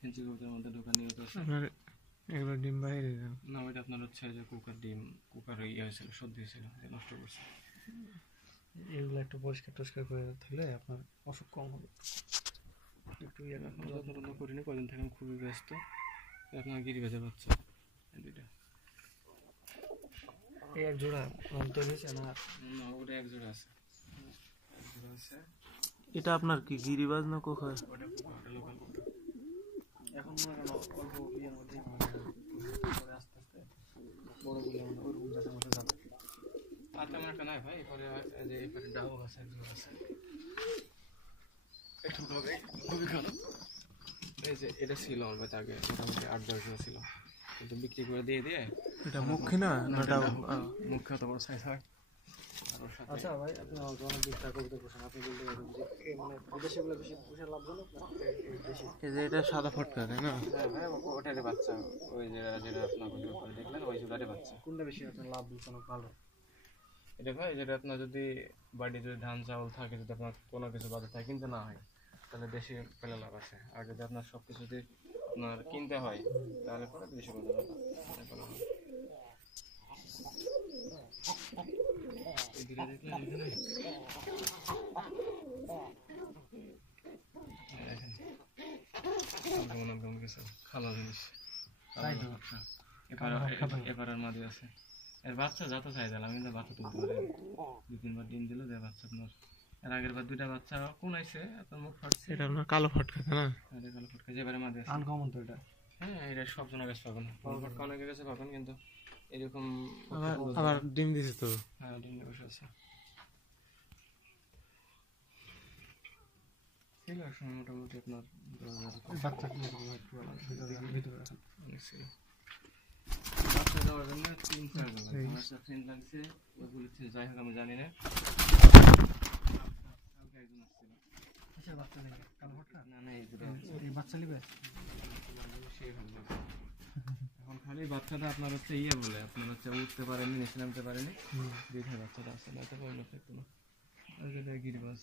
Fancy কবুতরের মধ্যে ঢোকা নিয়ত আছে। আপনার এগুলো ডিম বাইরে দেন না, ওইটা আপনার হচ্ছে যে কুকার ডিম, কুকার ইয়ে হয়েছিল, সর্দি হয়েছিল, নষ্ট করছে। এগুলো একটু পরিষ্কার টরিষ্কার করে থাকলে আপনার অসুখ কম হবে। একটু ইয়ে এখন যত্ন করিনি, কদিন থেকে আমি খুবই ব্যস্ত। আপনার গিরিবাজের বাচ্চা এই দুইটা। এই এক জোড়া তৈরি হয়েছে না? না, ওটা এক জোড়া আছে, এক জোড়া আছে। এটা আপনার কি গিরিবাজ না কোকার? ওটা লোকাল কুকুর। এখন মনে করেন অল্প ইয়ের মধ্যে পরে আস্তে আস্তে বড় বলে ওরকম জাতের মধ্যে যাবে। আর তেমন একটা নাই ভাই। এরপরে যে এরপরে ডাউ আছে, এক জোড়া আছে। এটা হবে খুবই খারাপ। এই যে এটা ছিল আমার কাছে আগে, মোটামুটি 8-10 জোড়া ছিল, কিন্তু বিক্রি করে দিয়ে এটা মুখী না? মুখ্য তো বড় সাইজ হয়। আচ্ছা ভাই, আপনি অনেক দিক থেকে কবিতা পোষণ, আপনি বলতে পারেন যে মানে বিদেশিগুলো বেশি পোষা লাভজনক না দেশি? এই যে এটা সাদা ফটকা, তাই না? হ্যাঁ ভাই, ওটারই বাচ্চা, ওই যেটা আপনার ভিডিও করে দেখলেন ওই জোড়ারই বাচ্চা। কোনটা বেশি আপনার লাভজনক ভালো? এটা ভাই, যেটা আপনার যদি বাড়ি যদি ধান চাউল থাকে, যদি আপনার কোনো কিছু বাজার থাকে কিনতে না হয়, তাহলে দেশি পেলে লাভ আছে। আর যদি আপনার সব কিছু যদি আপনার কিনতে হয়, তাহলে পরে দেশি বাজার লাভ। এই দুটো দেখলেন এখানে, কেমন কিছু খালা জিনিস। এবার আর মাদি আছে, এর বাচ্চা যত চাই দিলাম, আমি কিন্তু বাচ্চা তুলতে পারি। 2-3 বার ডিম দিল, যে বাচ্চা আপনার এর আগের বার 2টা বাচ্চা কোন আইছে, আপনার মুখ ফাটছে। এটা আপনার কালো ফটকা, তাই না? এটা কালো ফটকা, যেবারে মাদি আছে। আনকমন তো এটা। হ্যাঁ, এটা সব জনের কাছে পাবেন, কালো ফটকা অনেকের কাছে পাবেন, কিন্তু এরকম আবার ডিম দিছে তো। হ্যাঁ, ডিম দিয়ে বসে আছে। ছিল এক সময় মোটামুটি আপনার 10,000 বাচ্চা কি ভিতরে রাখেন। অনেক ছিল। বাচ্চা দেওয়ার জন্য 3-4 জন আমার একটা ফ্রেন্ড লাগছে, ও বলেছে, যাই হোক আমি জানি না, কালকে একজন আসছিল। আচ্ছা, বাচ্চা নেই কালো ফটকা? না না, এই দুটো এই বাচ্চা নিবে সেই ভালো লাগছে। এখন খালি বাচ্চাটা আপনার হচ্ছে ইয়ে বলে, আপনার হচ্ছে উঠতে পারেনি, নিচে নামতে পারেনি, দেখে বাচ্চাটা আসছে না, তো পারলো একটু না। গিরিবাজ